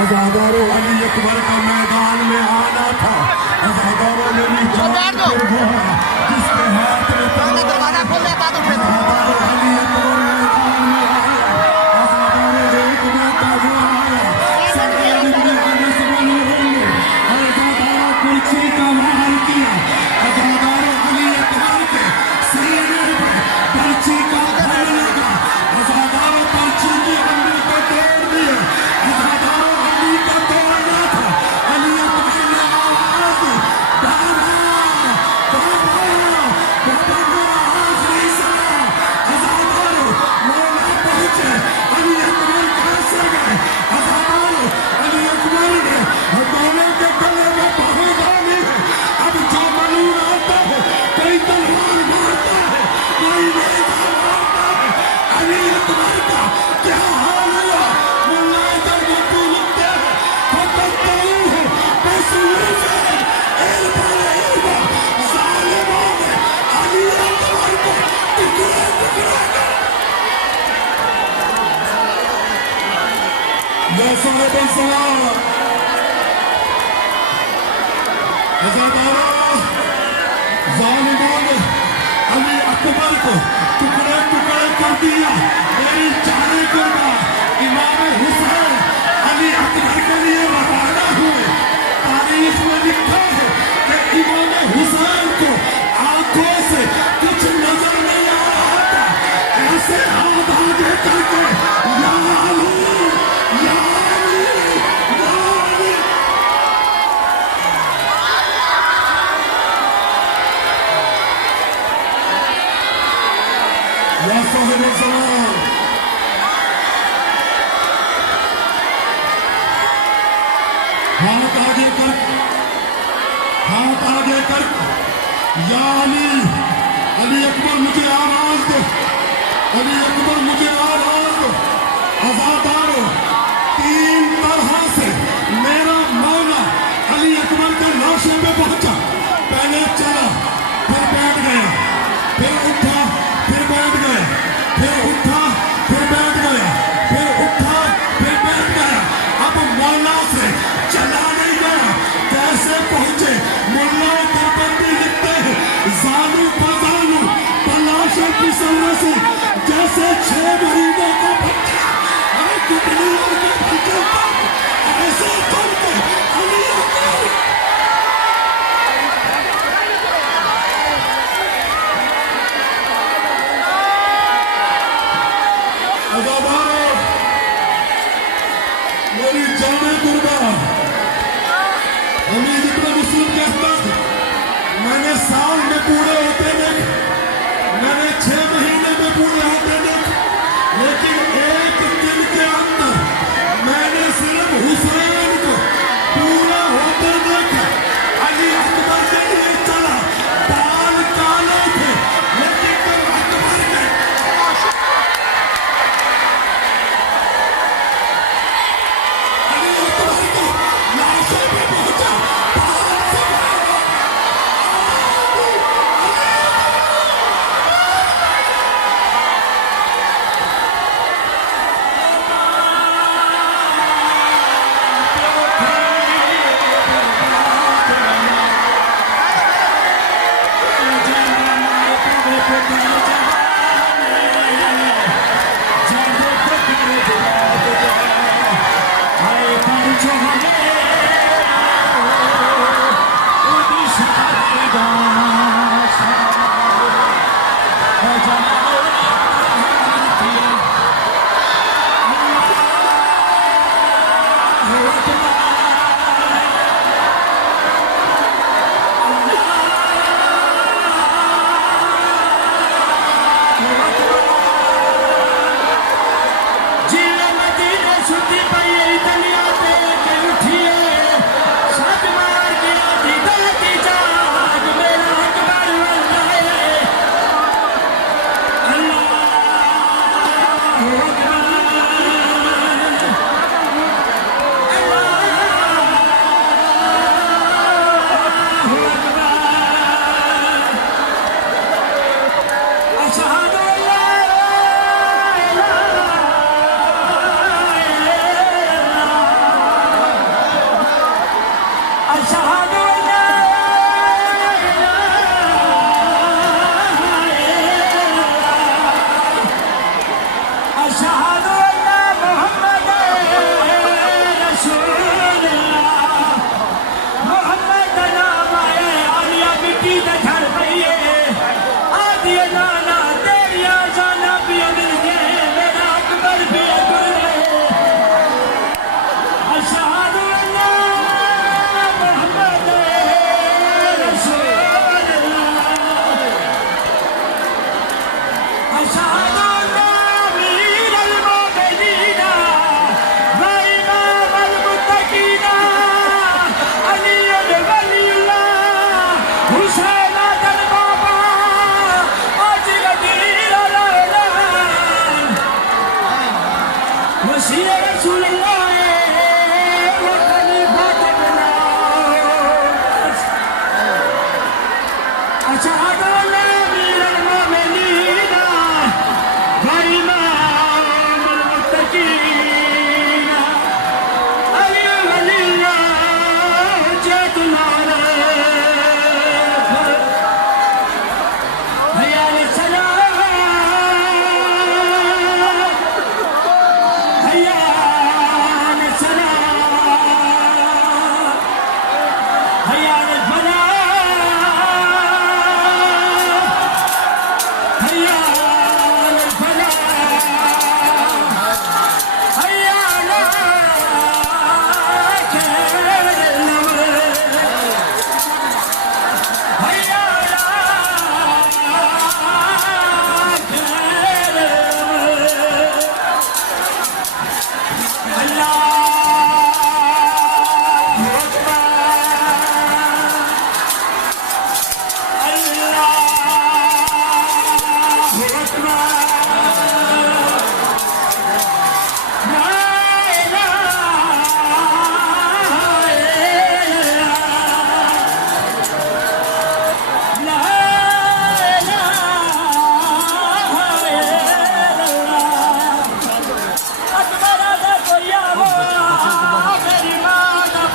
अज़ादारों अली अकबर का मैदान में आना था। अज़ादारों मेरी जान कुर्बान जिसके हाथ में दरवाजा खोल देता तो फिर अज़ादारों अली अकबर मैदान में आया। अज़ादारों एक नेता जो आया सरदार इब्ने अनस बन रहे। अज़ादारों कुर्सी का वार किया। अज़ादारों अली अकबर के सीने पर पर्ची का घर लगा। अज़ादारों पर्ची के अंदर को तोड़ दिया। अज़ादारों अली का तोड़ना था। अली अकबर ने आवाज दी, बाबा बाबा बाबा मेरा आखिरी सलाम। अज़ादारों मौला पहुंचे। अली अकबर कैसे गए? अज़ादारों अली अकबर ने मौला के गले में बाहों डाली है। अब जो मलून आता है कोई तलवार मारता है, कोई नेज़ा मारता है। अली अकबर का क्या हाल हुआ? मुल्ला इधर मट्टू लगते हैं, फकत नहीं है बस मुझे इल्मा ज़ालिमों ने अली अकबर को टुकड़े टुकड़े कर। या साहिब सलाम। अज़ादारों ज़ालिमों ने अली अकबर को टुकड़े टुकड़े कर दिया। मेरी जाने कुर्बान इमाम हुसैन अली अकबर के लिए रवाना हुए। तारीख में लिखा है कि इमाम हुसैन को आंखों से कुछ नजर नहीं आ रहा था। ऐसे हाथ आगे करके या अली या अली या अली। या साहिब सलाम। हाथ आगे कर, हाथ आगे कर। या अली अली अकबर मुझे आवाज दो। अली अकबर मुझे आवाज दो। अज़ादारों तीन तरह से मेरा मौला अली अकबर के लाशे में पहुंचा। पहले चला, फिर बैठ गया, फिर उठा, फिर बैठ गया, फिर उठा, फिर बैठ गया, फिर उठा, फिर बैठ गया। अब मौला से चला नहीं गया। कैसे पहुंचे? मुल्ला दरबंदी लिखते हैं जानू पजानू तलाशे फिसलने से जैसे 6 महीने का बच्चा हमें कितनी आगे फिसलता है, ऐसे तुम के अली अकबर। अज़ादारों मेरी जाने कुर्बान